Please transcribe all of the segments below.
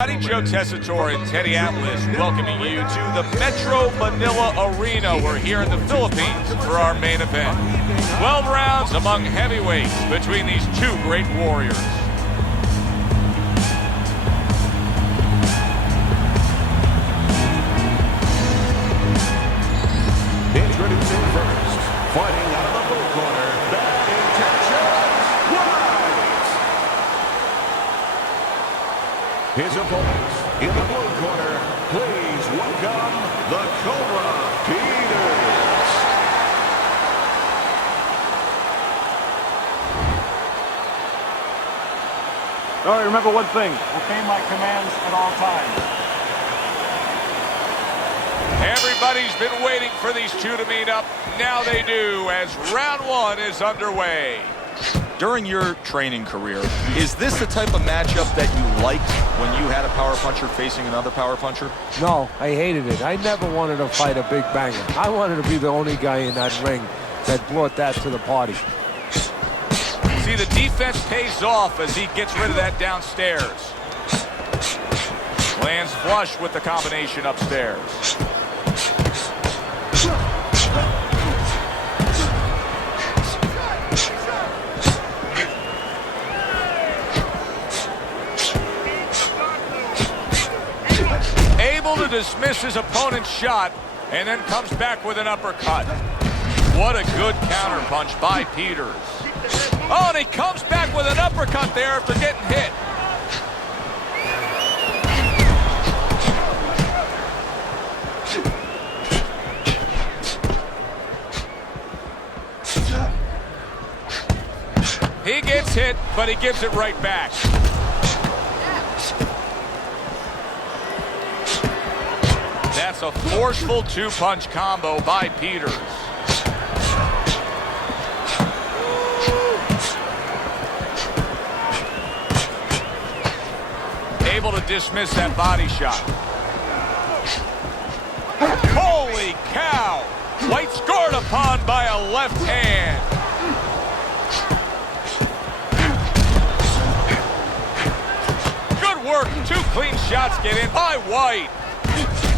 Joe Tessitore and Teddy Atlas welcoming you to the Metro Manila Arena. We're here in the Philippines for our main event. 12 rounds among heavyweights between these two great warriors. Introducing first, fighting out of the blue corner, bad intentions, Uайt. His opponent in the blue corner, please welcome the Cobra, Peters. All right, remember one thing, obey my commands at all times. Everybody's been waiting for these two to meet up. Now they do, as round one is underway. During your training career, is this the type of matchup that you liked when you had a power puncher facing another power puncher? No, I hated it. I never wanted to fight a big banger. I wanted to be the only guy in that ring that brought that to the party. See, the defense pays off as he gets rid of that downstairs. Lands flush with the combination upstairs. Able to dismiss his opponent's shot and then comes back with an uppercut. What a good counterpunch by Peters. Oh, and he comes back with an uppercut there after getting hit. He gets hit, but he gives it right back. That's a forceful two-punch combo by Peters. Able to dismiss that body shot. Holy cow! White scored upon by a left hand. Good work. Two clean shots get in by White.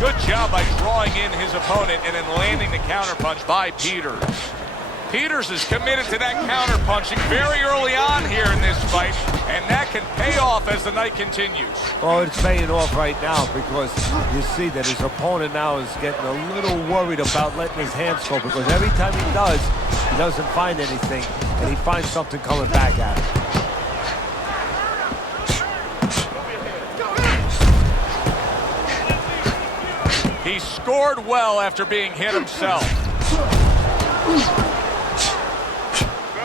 Good job by drawing in his opponent and then landing the counterpunch by Peters. Peters is committed to that counterpunching very early on here in this fight, and that can pay off as the night continues. Oh, it's paying off right now because you see that his opponent now is getting a little worried about letting his hands go, because every time he does, he doesn't find anything, and he finds something coming back at him. He scored well after being hit himself.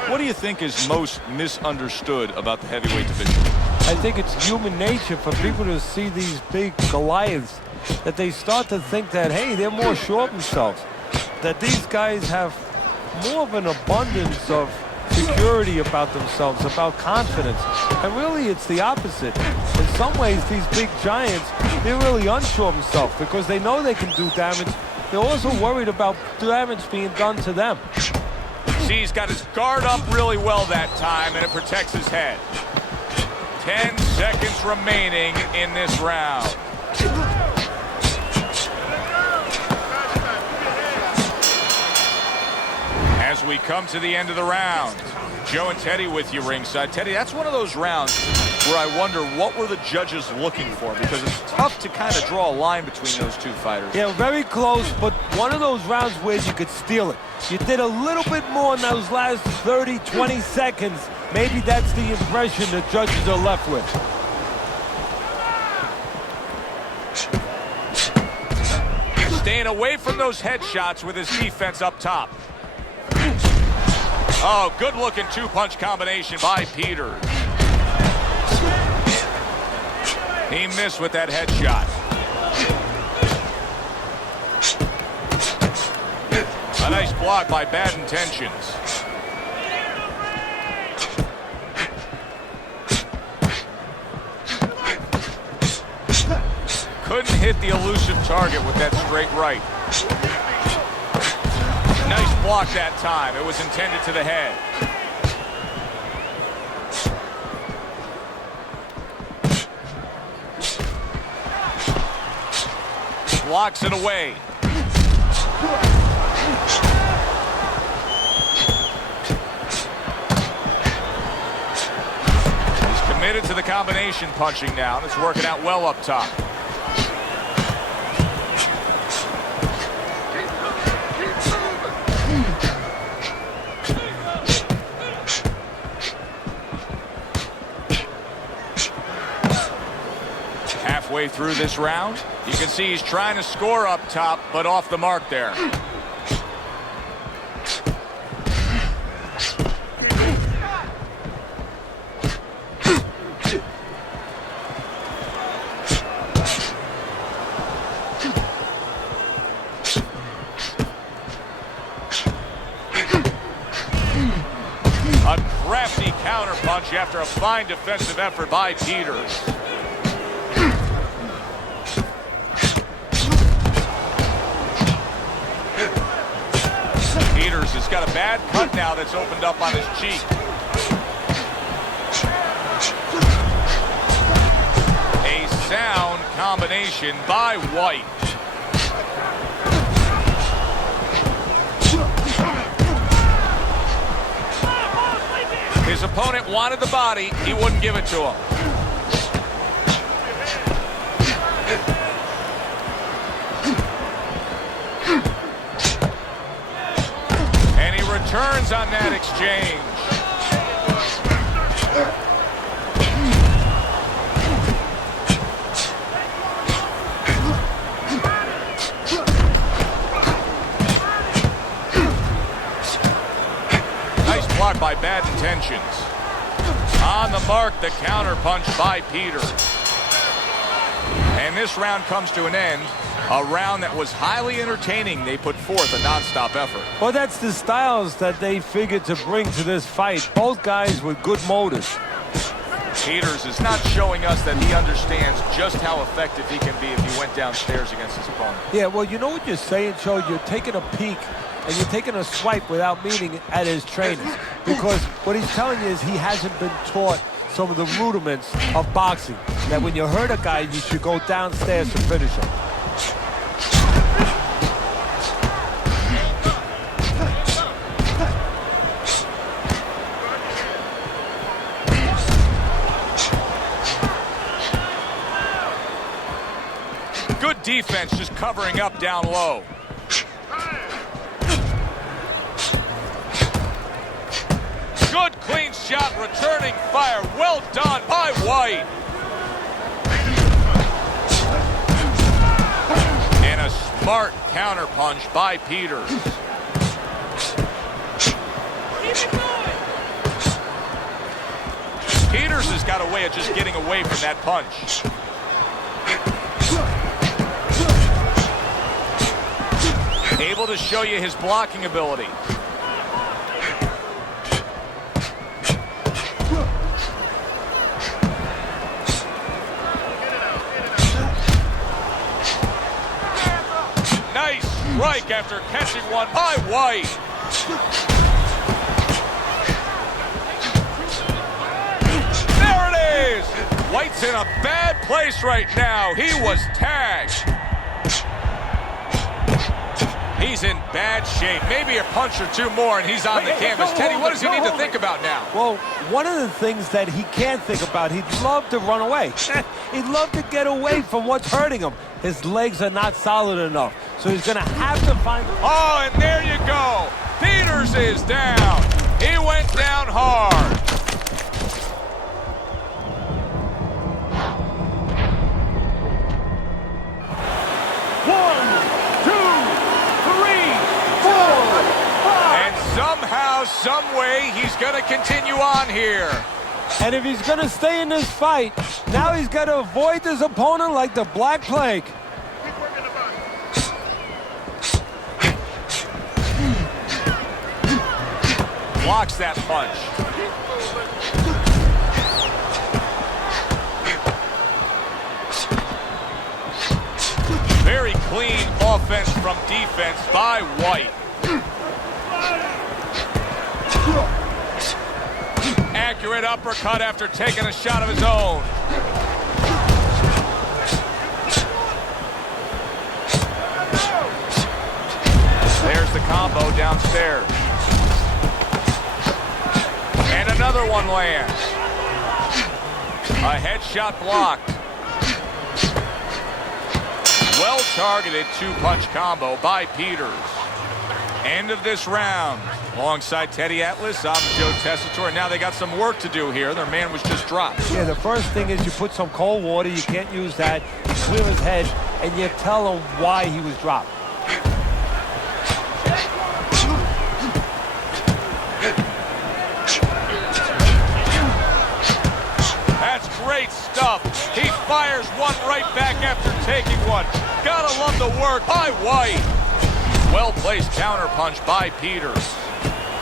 What do you think is most misunderstood about the heavyweight division? I think it's human nature for people to see these big Goliaths, that they start to think that, hey, they're more sure of themselves, that these guys have more of an abundance of security about themselves, about confidence. And really, it's the opposite. In some ways, these big giants, they're really unsure of themselves because they know they can do damage. They're also worried about damage being done to them. See, he's got his guard up really well that time, and it protects his head. 10 seconds remaining in this round. As we come to the end of the round, Joe and Teddy with you ringside. Teddy, that's one of those rounds where I wonder what were the judges looking for, because it's tough to kind of draw a line between those two fighters. Yeah, very close, but one of those rounds where you could steal it. You did a little bit more in those last 30, 20 seconds. Maybe that's the impression the judges are left with. Staying away from those headshots with his defense up top. Oh, good-looking two-punch combination by Peters. He missed with that headshot. A nice block by Bad Intentions. Couldn't hit the elusive target with that straight right. Nice block that time. It was intended to the head. blocks it away. He's committed to the combination punching now, and it's working out well up top. Halfway through this round, you can see he's trying to score up top, but off the mark there. A crafty counterpunch after a fine defensive effort by Peters. Peters has got a bad cut now that's opened up on his cheek. A sound combination by White. His opponent wanted the body, he wouldn't give it to him. And he returns on that exchange. Nice block by Bad Intentions. On the mark, the counter punch by Peter. And this round comes to an end. A round that was highly entertaining. They put forth a non-stop effort. Well, that's the styles that they figured to bring to this fight. Both guys with good motives. Peters is not showing us that he understands just how effective he can be if he went downstairs against his opponent. Yeah, well, you know what you're saying, Joe? You're taking a peek and you're taking a swipe without meaning at his trainers. Because what he's telling you is he hasn't been taught some of the rudiments of boxing. That when you hurt a guy, you should go downstairs to finish him. Good defense, just covering up down low. Good clean shot, returning fire. Well done by White. And a smart counterpunch by Peters. Peters has got a way of just getting away from that punch. Able to show you his blocking ability. Nice strike after catching one by White. There it is. White's in a bad place right now. He was tagged. He's in bad shape. Maybe a punch or two more and he's on the canvas. Teddy, what does he need to think about now? Well, one of the things that he can't think about, he'd love to run away. He'd love to get away from what's hurting him. His legs are not solid enough. So he's going to have to find... Oh, and there you go. Peters is down. He went down hard. Somehow, some way, he's going to continue on here. And if he's going to stay in this fight, now he's got to avoid his opponent like the Black Plague. Blocks that punch. Very clean offense from defense by White. Accurate uppercut after taking a shot of his own. Another one lands. A headshot blocked. Well-targeted two-punch combo by Peters. End of this round. Alongside Teddy Atlas, I'm Joe Tessitore. Now they got some work to do here. Their man was just dropped. Yeah, the first thing is you put some cold water. You can't use that. You clear his head, and you tell him why he was dropped. That's great stuff. He fires one right back after taking one. Gotta love the work by White. Well-placed counterpunch by Peters.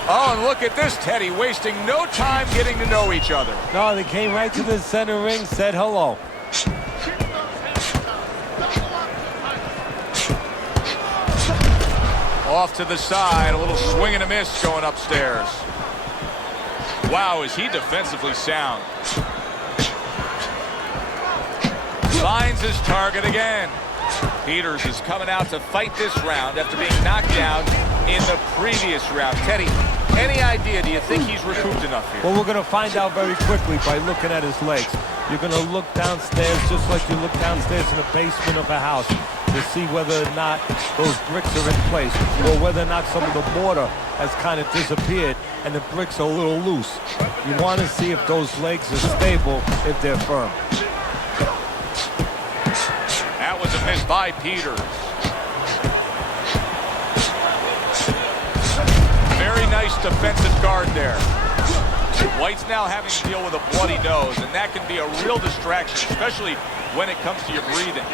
Oh, and look at this, Teddy, wasting no time getting to know each other. No, they came right to the center ring, said hello. Off to the side, a little swing and a miss going upstairs. Wow, is he defensively sound. Finds his target again. Peters is coming out to fight this round after being knocked down in the previous round. Teddy, any idea, do you think he's recouped enough here? Well, we're going to find out very quickly by looking at his legs. You're going to look downstairs just like you look downstairs in the basement of a house to see whether or not those bricks are in place or whether or not some of the mortar has kind of disappeared and the bricks are a little loose. You want to see if those legs are stable, if they're firm. That was a miss by Peters. Very nice defensive guard there. White's now having to deal with a bloody nose, and that can be a real distraction, especially when it comes to your breathing.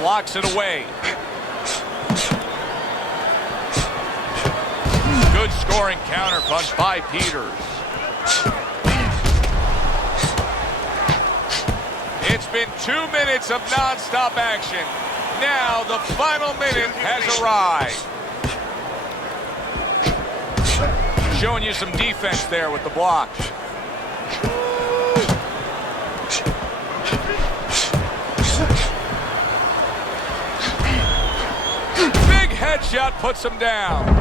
Blocks it away. Good scoring counterpunch by Peters. It's been 2 minutes of non-stop action. Now the final minute has arrived. Showing you some defense there with the block. Big headshot puts him down.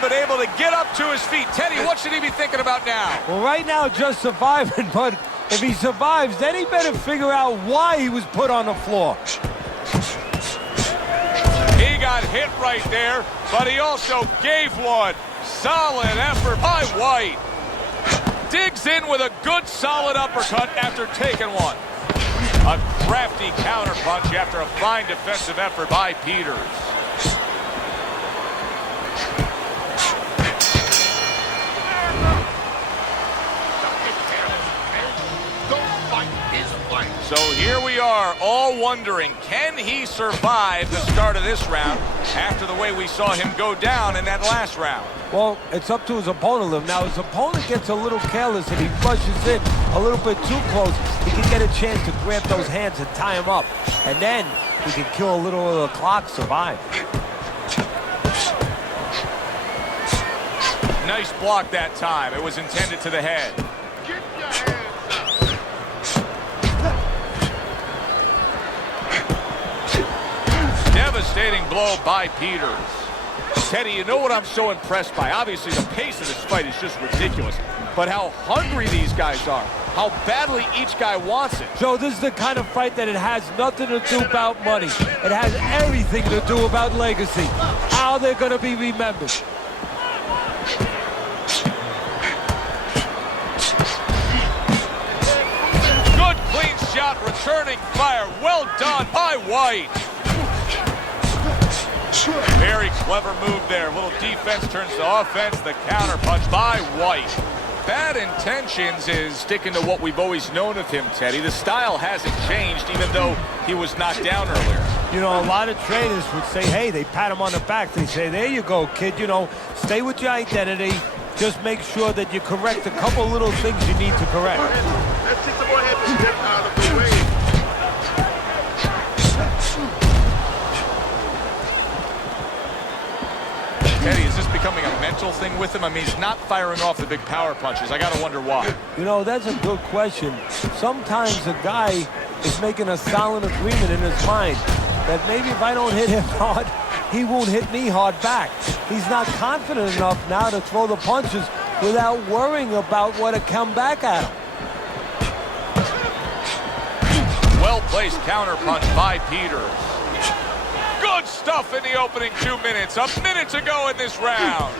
But able to get up to his feet. Teddy, what should he be thinking about now? Well, right now, just surviving, but if he survives, then he better figure out why he was put on the floor. He got hit right there, but he also gave one. Solid effort by White. Digs in with a good, solid uppercut after taking one. A crafty counterpunch after a fine defensive effort by Peters. So here we are, all wondering, can he survive the start of this round after the way we saw him go down in that last round? Well, it's up to his opponent. Now, his opponent gets a little careless and he rushes in a little bit too close. He can get a chance to grab those hands and tie him up. And then he can kill a little of the clock, survive. Nice block that time. It was intended to the head. Devastating blow by Peters. Teddy, you know what I'm so impressed by? Obviously, the pace of this fight is just ridiculous. But how hungry these guys are. How badly each guy wants it. Joe, this is the kind of fight that it has nothing to do about money. It has everything to do about legacy. How they're going to be remembered. Good, clean shot, returning fire. Well done by White. Very clever move there. A little defense turns to offense. The counter punch by White. Bad intentions is sticking to what we've always known of him, Teddy. The style hasn't changed, even though he was knocked down earlier. You know, a lot of trainers would say, hey, they pat him on the back. They say, there you go, kid. You know, stay with your identity. Just make sure that you correct a couple little things you need to correct. Let's get the more heavy step out of the way. Eddie, is this becoming a mental thing with him? I mean, he's not firing off the big power punches. I got to wonder why. You know, that's a good question. Sometimes a guy is making a silent agreement in his mind that maybe if I don't hit him hard, he won't hit me hard back. He's not confident enough now to throw the punches without worrying about what to come back at him. Well-placed counter punch by Peters. Good stuff in the opening 2 minutes. A minute to go in this round.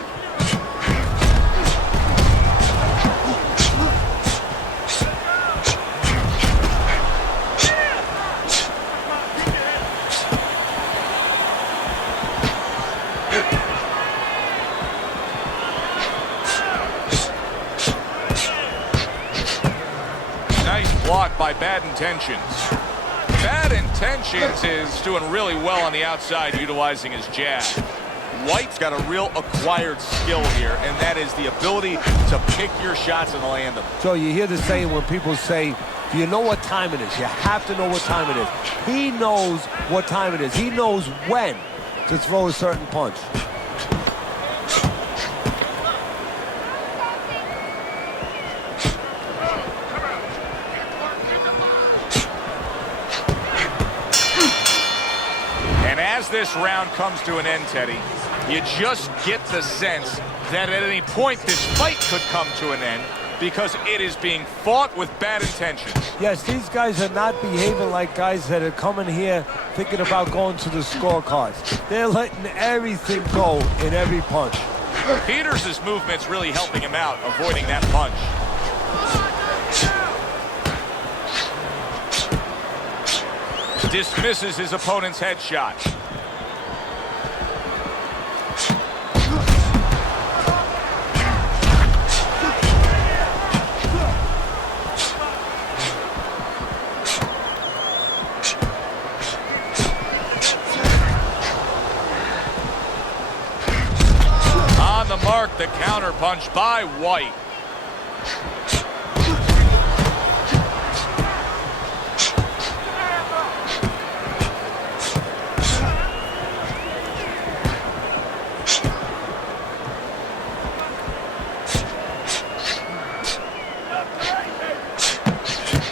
Nice block by Bad Intentions. Bad Intentions is doing really well on the outside, utilizing his jab. White's got a real acquired skill here, and that is the ability to pick your shots and land them. So you hear the saying when people say, do you know what time it is? You have to know what time it is. He knows what time it is. He knows when to throw a certain punch. As this round comes to an end, Teddy, you just get the sense that at any point this fight could come to an end because it is being fought with bad intentions. Yes, these guys are not behaving like guys that are coming here thinking about going to the scorecards. They're letting everything go in every punch. Peters' movement's really helping him out, avoiding that punch. Dismisses his opponent's headshot. On the mark, the counter punch by White.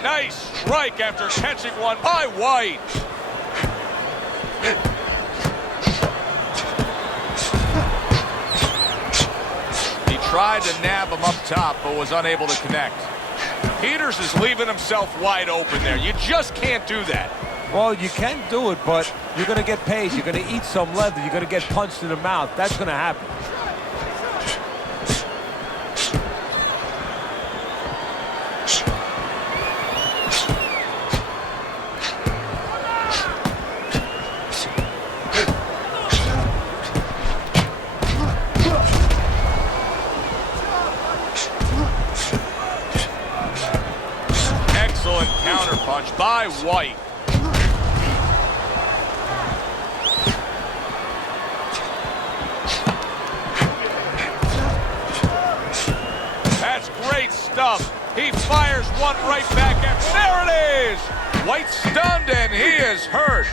Nice strike after catching one by White. He tried to nab him up top, but was unable to connect. Peters is leaving himself wide open there. You just can't do that. Well, you can do it, but you're going to get paid. You're going to eat some leather. You're going to get punched in the mouth. That's going to happen. Excellent counter punch by White. That's great stuff. He fires one right back at. There it is! White's stunned and he is hurt.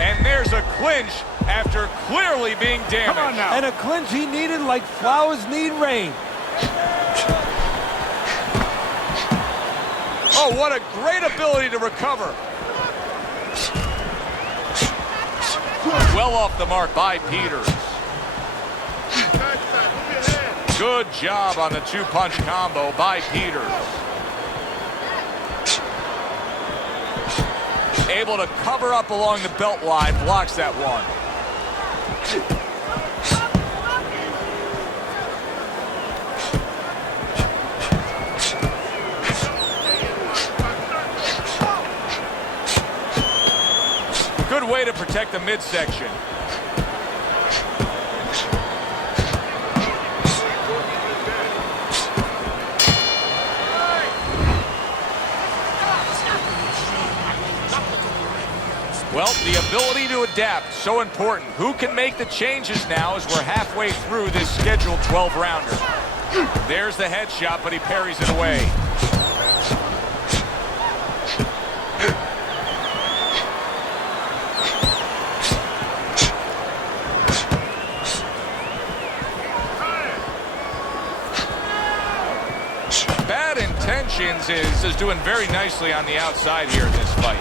And there's a clinch after clearly being damaged. Come on now. And a clinch he needed like flowers need rain. Oh, what a great ability to recover. Well off the mark by Peters. Good job on the two-punch combo by Peters. Able to cover up along the belt line, blocks that one. Good way to protect the midsection. Well, the ability to adapt, so important. Who can make the changes now as we're halfway through this scheduled 12-rounder? There's the headshot, but he parries it away. Bad Intentions is doing very nicely on the outside here in this fight.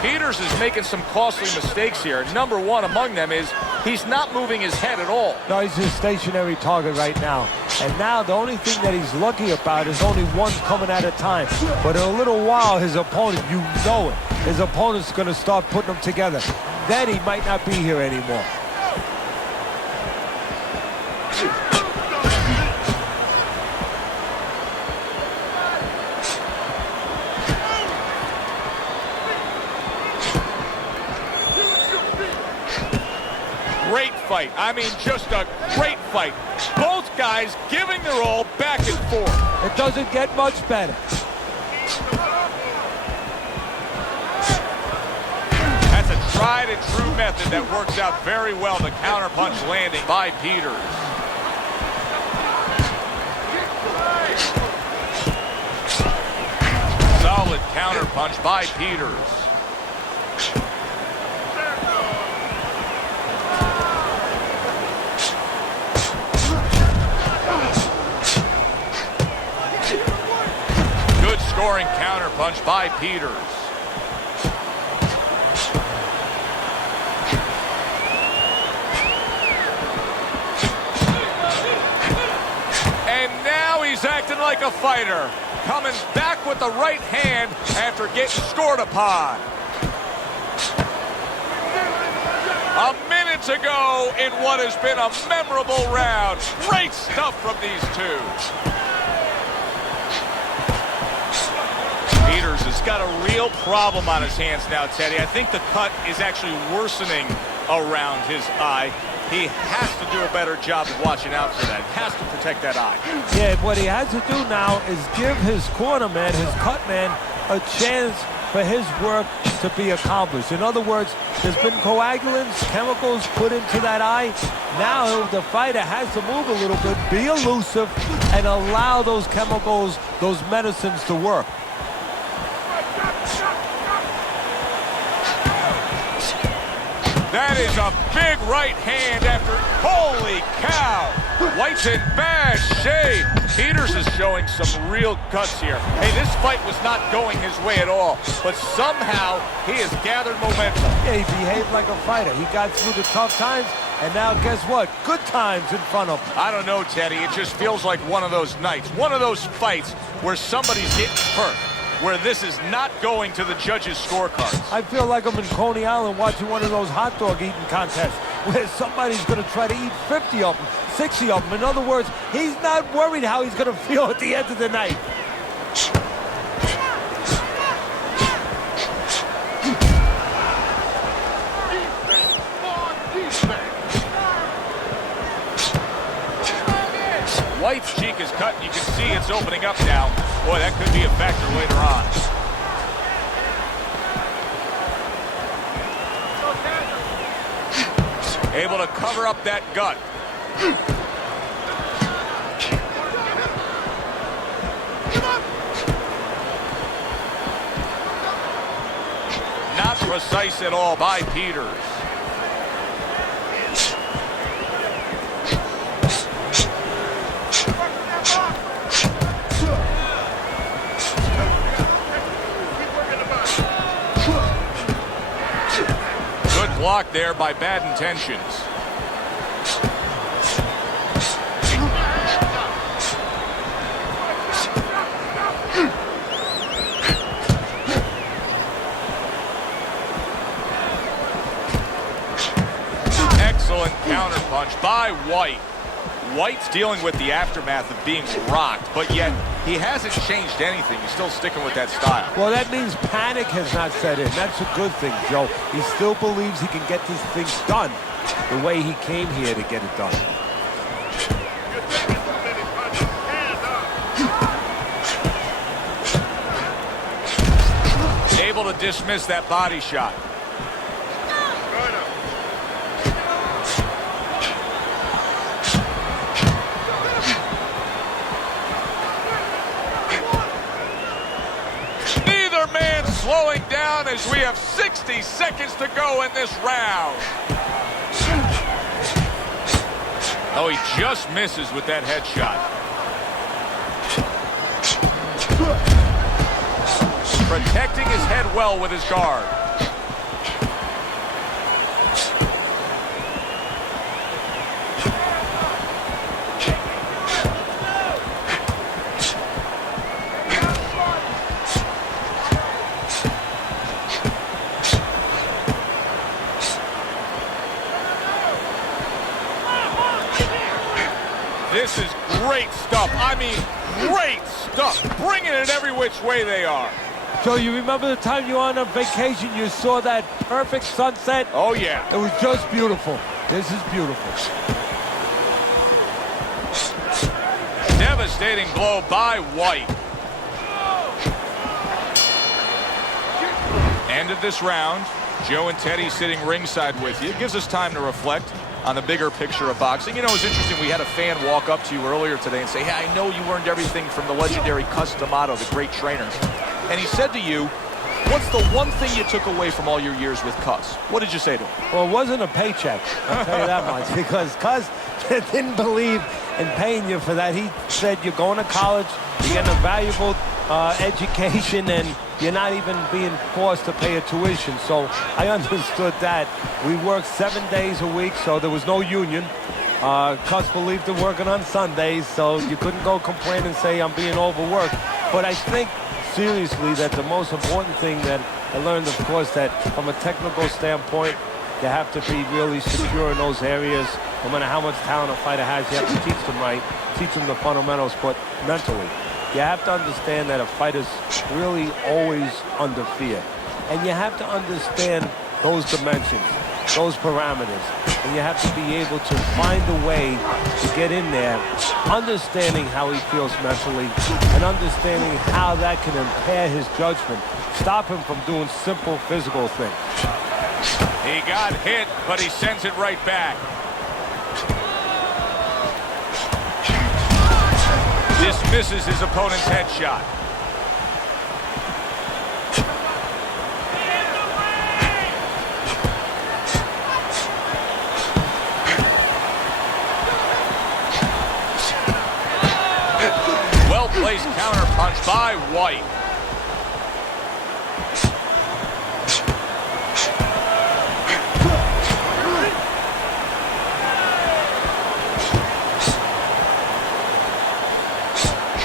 Peters is making some costly mistakes here. Number one among them is he's not moving his head at all. No, he's a stationary target right now. And now the only thing that he's lucky about is only one coming at a time. But in a little while, his opponent, you know it, his opponent's going to start putting them together. Then he might not be here anymore. Great fight. I mean, just a great fight. Both guys giving their all back and forth. It doesn't get much better. That's a tried and true method that works out very well. The counterpunch landing by Peters. Solid counterpunch by Peters. Scoring counterpunch by Peters. And now he's acting like a fighter, coming back with the right hand after getting scored upon. A minute ago in what has been a memorable round. Great stuff from these two. Peters has got a real problem on his hands now, Teddy. I think the cut is actually worsening around his eye. He has to do a better job of watching out for that. He has to protect that eye. Yeah, what he has to do now is give his corner man, his cut man, a chance for his work to be accomplished. In other words, there's been coagulants, chemicals put into that eye. Now the fighter has to move a little bit, be elusive, and allow those chemicals, those medicines to work. That is a big right hand after, holy cow. White's in bad shape. Peters is showing some real guts here. Hey, this fight was not going his way at all, but somehow he has gathered momentum. Yeah, he behaved like a fighter. He got through the tough times, and now guess what? Good times in front of him. I don't know, Teddy. It just feels like one of those nights, one of those fights where somebody's getting hurt, where this is not going to the judges' scorecards. I feel like I'm in Coney Island watching one of those hot dog eating contests where somebody's going to try to eat 50 of them, 60 of them. In other words, he's not worried how he's going to feel at the end of the night. White's cheek is cut, and you can see it's opening up now. Boy, that could be a factor later on. Able to cover up that gut. Not precise at all by Peters. Blocked there by Bad Intentions. Excellent counterpunch by White. White's dealing with the aftermath of being rocked, but yet he hasn't changed anything. He's still sticking with that style. Well, that means panic has not set in. That's a good thing, Joe. He still believes he can get this thing done the way he came here to get it done. Able to dismiss that body shot. as we have 60 seconds to go in this round. Oh, he just misses with that headshot. Protecting his head well with his guard. This is great stuff. I mean, great stuff. Bringing it every which way they are. Joe, you remember the time you were on a vacation, you saw that perfect sunset? Oh, yeah. It was just beautiful. This is beautiful. Devastating blow by White. End of this round. Joe and Teddy sitting ringside with you. It gives us time to reflect on the bigger picture of boxing. You know, it's interesting. We had a fan walk up to you earlier today and say, hey, I know you learned everything from the legendary Cus D'Amato, the great trainer. And he said to you, what's the one thing you took away from all your years with Cus? What did you say to him? Well, it wasn't a paycheck, I'll tell you that much, because Cus didn't believe in paying you for that. He said you're going to college, you're getting a valuable education, and you're not even being forced to pay a tuition. So I understood that. We worked 7 days a week, so there was no union. Cus believed in working on Sundays, so you couldn't go complain and say I'm being overworked. But I think seriously that the most important thing that I learned, of course, that from a technical standpoint, you have to be really secure in those areas. No matter how much talent a fighter has, you have to teach them right, teach them the fundamentals, but mentally. You have to understand that a fighter's really always under fear. And you have to understand those dimensions, those parameters. And you have to be able to find a way to get in there, understanding how he feels mentally, and understanding how that can impair his judgment, stop him from doing simple physical things. He got hit, but he sends it right back. Dismisses his opponent's headshot. Well-placed counterpunch by White.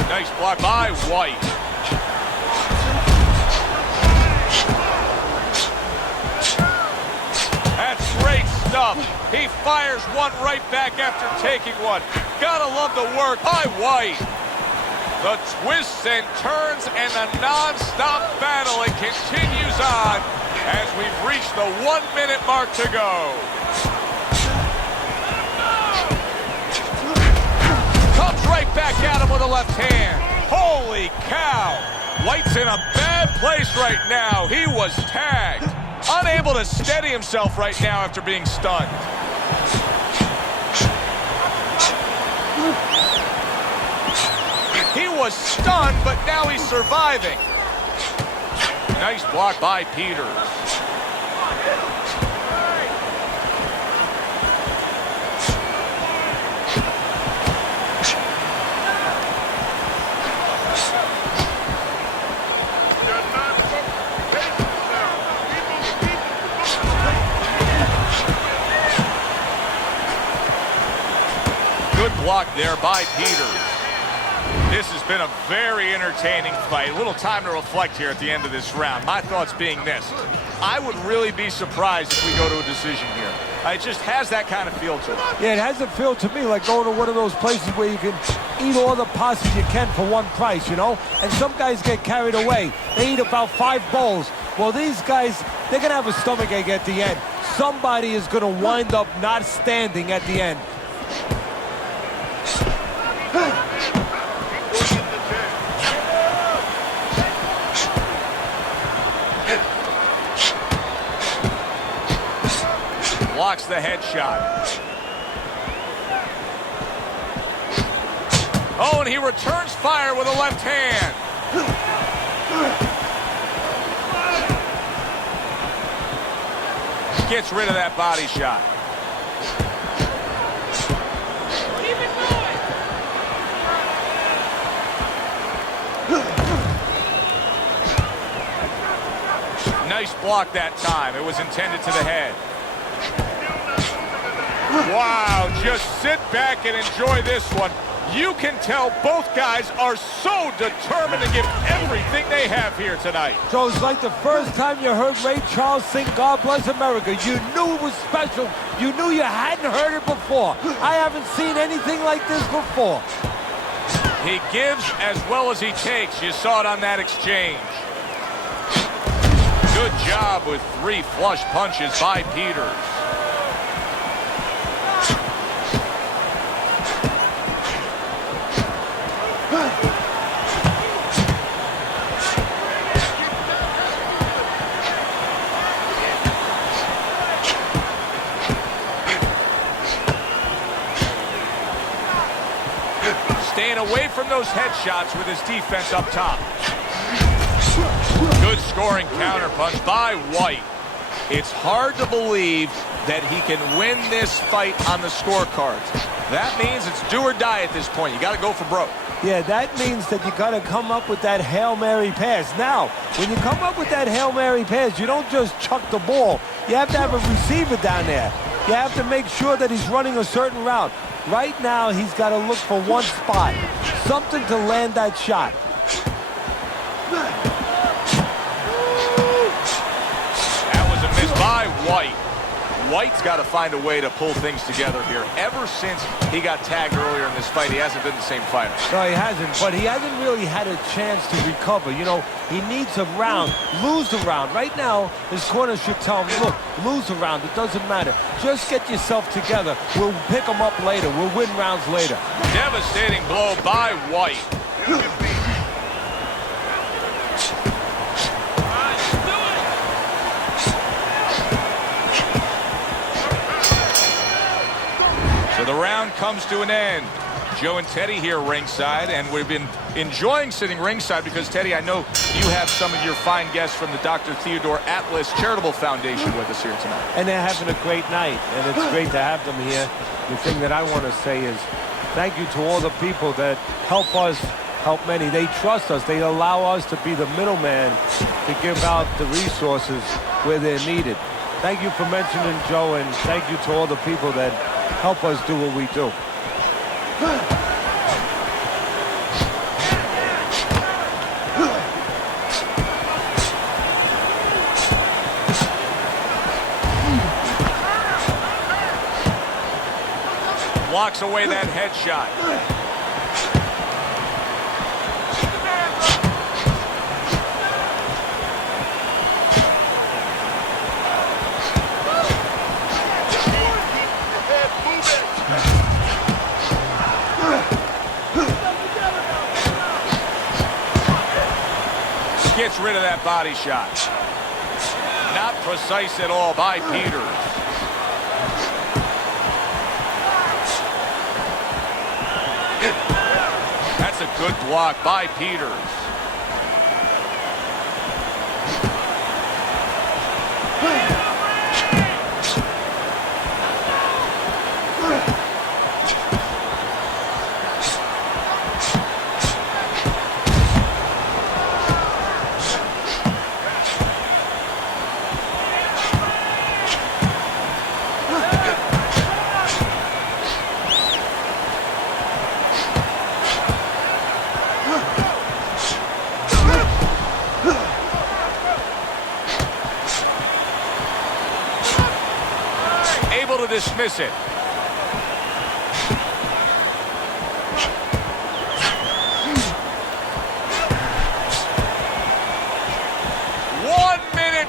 Nice block by White. That's great stuff. He fires one right back after taking one. Gotta love the work by White. The twists and turns and the non-stop battle. It continues on as we've reached the 1 minute mark to go. Comes right back at him with a left hand. Holy cow! White's in a bad place right now. He was tagged. Unable to steady himself right now after being stunned. He was stunned, but now he's surviving. Nice block by Peter. Good block there by Peter. This has been a very entertaining fight. A little time to reflect here at the end of this round. My thoughts being this. I would really be surprised if we go to a decision here. It just has that kind of feel to it. Yeah, it has a feel to me like going to one of those places where you can eat all the pasta you can for one price, you know? And some guys get carried away. They eat about 5 bowls. Well, these guys, they're going to have a stomachache at the end. Somebody is going to wind up not standing at the end. Blocks the headshot. Oh, and he returns fire with a left hand. Gets rid of that body shot. Nice block that time. It was intended to the head. Wow, just sit back and enjoy this one. You can tell both guys are so determined to give everything they have here tonight. So it's like the first time you heard Ray Charles sing God Bless America. You knew it was special. You knew you hadn't heard it before. I haven't seen anything like this before. He gives as well as he takes. You saw it on that exchange. Good job with 3 flush punches by Peters. Staying away from those headshots with his defense up top. Good scoring counterpunch by White. It's hard to believe that he can win this fight on the scorecards. That means it's do or die at this point. You got to go for broke. Yeah, that means that you got to come up with that Hail Mary pass. Now, when you come up with that Hail Mary pass, you don't just chuck the ball. You have to have a receiver down there. You have to make sure that he's running a certain route. Right now, he's got to look for one spot, something to land that shot. That was a miss by White. White's got to find a way to pull things together here. Ever since he got tagged earlier in this fight, he hasn't been the same fighter. No, he hasn't, but he hasn't really had a chance to recover. You know, he needs a round, lose the round. Right now, his corner should tell him, look, lose the round, it doesn't matter. Just get yourself together. We'll pick him up later. We'll win rounds later. Devastating blow by White. So the round comes to an end. Joe and Teddy here ringside, and we've been enjoying sitting ringside because, Teddy, I know you have some of your fine guests from the Dr. Theodore Atlas Charitable Foundation with us here tonight. And they're having a great night, and it's great to have them here. The thing that I want to say is thank you to all the people that help us, help many. They trust us. They allow us to be the middleman to give out the resources where they're needed. Thank you for mentioning Joe, and thank you to all the people that help us do what we do. Blocks away that headshot. Gets rid of that body shot. Not precise at all by Peters. That's a good block by Peters. Able to dismiss it.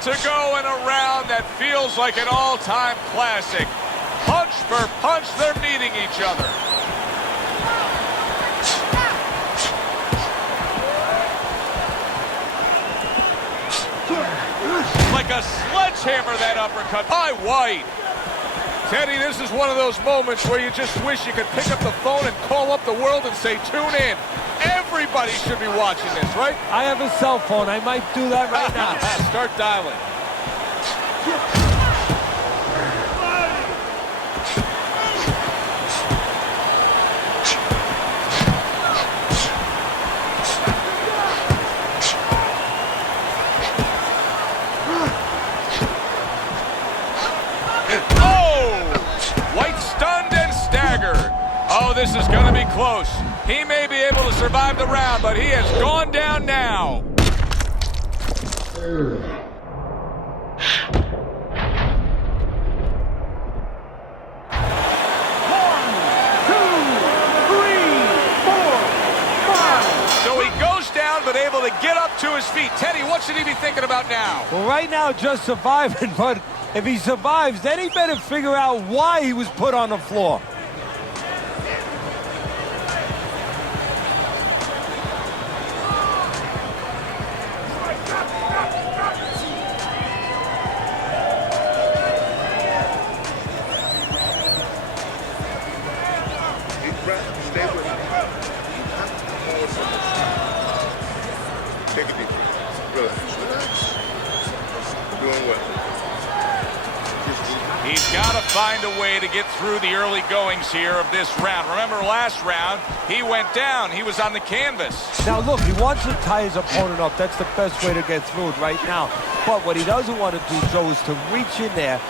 To go in a round that feels like an all-time classic. Punch for punch, they're meeting each other. Like a sledgehammer, that uppercut by White. Teddy, this is one of those moments where you just wish you could pick up the phone and call up the world and say, tune in. Everybody should be watching this, right? I have a cell phone. I might do that right now. Start dialing. Oh! White stunned and staggered. Oh, this is going to be close. He may be able to survive the round, but he has gone down now. But able to get up to his feet. Teddy, what should he be thinking about now? Well, right now, just surviving, but if he survives, then he better figure out why he was put on the floor. Deep breath, stay with me. You have to pause on the Take a deep breath. Relax. You're doing well. He's got to find a way to get through the early goings here of this round. Remember last round, he went down. He was on the canvas. Now, look, he wants to tie his opponent up. That's the best way to get through it right now. But what he doesn't want to do, Joe, is to reach in there,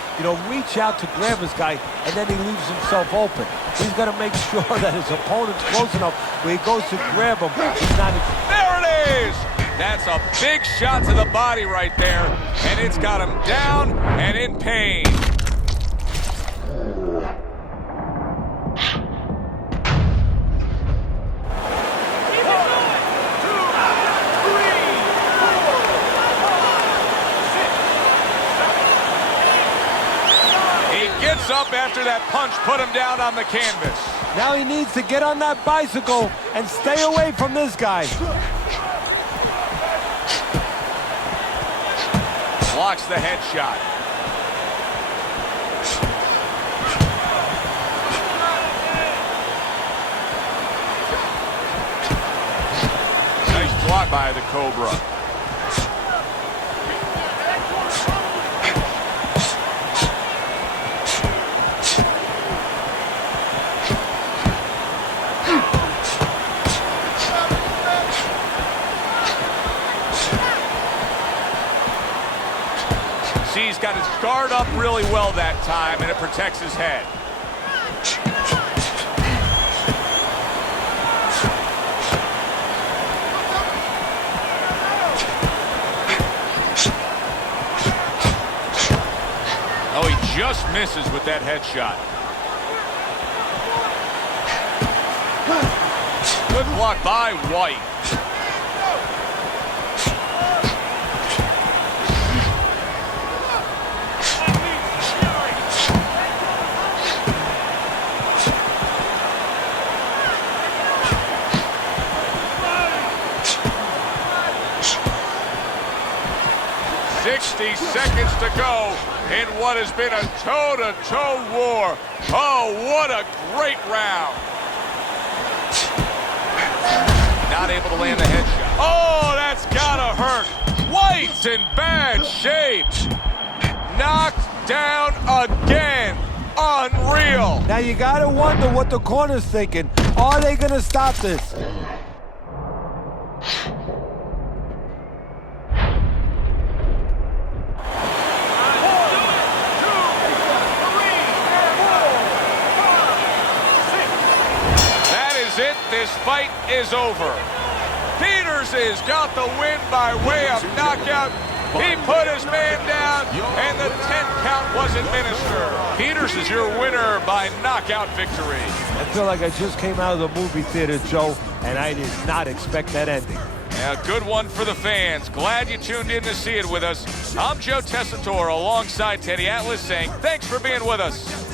reach out to grab his guy, and then he leaves himself open. He's got to make sure that his opponent's close enough where he goes to grab him. He's not... There it is! That's a big shot to the body right there, and it's got him down and in pain. He gets up after that punch put him down on the canvas. Now he needs to get on that bicycle and stay away from this guy. Blocks the headshot. Nice block by the Cobra. He's got his guard up really well that time, and it protects his head. Oh, he just misses with that headshot. Good block by White. Seconds to go in what has been a toe-to-toe war. Oh, what a great round. Not able to land the headshot. Oh, that's gotta hurt. White's in bad shape. Knocked down again. Unreal. Now you gotta wonder what the corner's thinking. Are they gonna stop this? This fight is over. Peters has got the win by way of knockout. He put his man down, and the 10 count was administered. Peters is your winner by knockout victory. I feel like I just came out of the movie theater, Joe, and I did not expect that ending. Yeah, good one for the fans. Glad you tuned in to see it with us. I'm Joe Tessitore alongside Teddy Atlas saying thanks for being with us.